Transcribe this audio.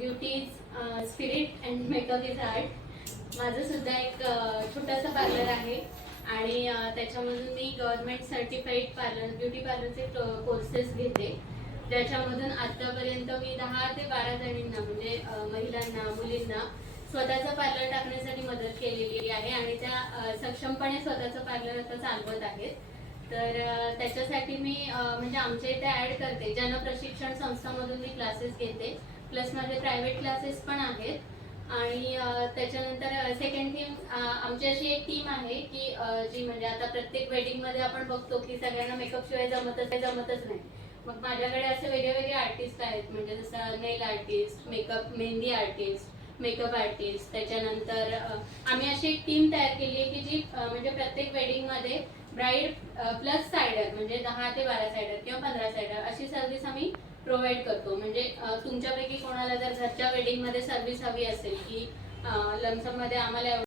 Beauty is spirit and makeup is art. माझं सुद्धा एक छोटासा पार्लर आहे आणि त्याच्यामधून मी गव्हर्नमेंट सर्टिफाईड ब्युटी पार्लरचे कोर्सेस घेते, ज्याच्यामधून आतापर्यंत मी 10 ते 12 जणींना म्हणजे महिलांना, मुलींना स्वतःचं पार्लर टाकण्यासाठी मदत केलेली आहे आणि त्या सक्षमपणे स्वतःचं पार्लर आता चालवत आहेत। तर त्याच्यासाठी मी म्हणजे आमच्या इथे ॲड करते, ज्यांना प्रशिक्षण संस्थांमधून मी क्लासेस घेते, प्लस माझे प्रायव्हेट क्लासेस पण आहेत। आणि त्याच्यानंतर सेकंड थिंग, आमची अशी एक टीम आहे की जी म्हणजे आता प्रत्येक वेडिंगमध्ये आपण बघतो की सगळ्यांना मेकअप शिवाय जमतच नाही। मग माझ्याकडे असे वेगवेगळे आर्टिस्ट आहेत, म्हणजे जसं nail artist, makeup mehndi artist, makeup artist. त्याच्यानंतर आम्ही अशी एक टीम तयार केली आहे की जी म्हणजे प्रत्येक वेडिंगमध्ये ब्राईड प्लस सायडर म्हणजे 10 ते 12 सायडर किंवा 15 सायडर अशी सर्व्हिस आम्ही प्रोव्हाइड करतो। म्हणजे तुमच्यापैकी कोणाला जर घरच्या वेडिंगमध्ये सर्व्हिस हवी असेल की लमसममध्ये आम्हाला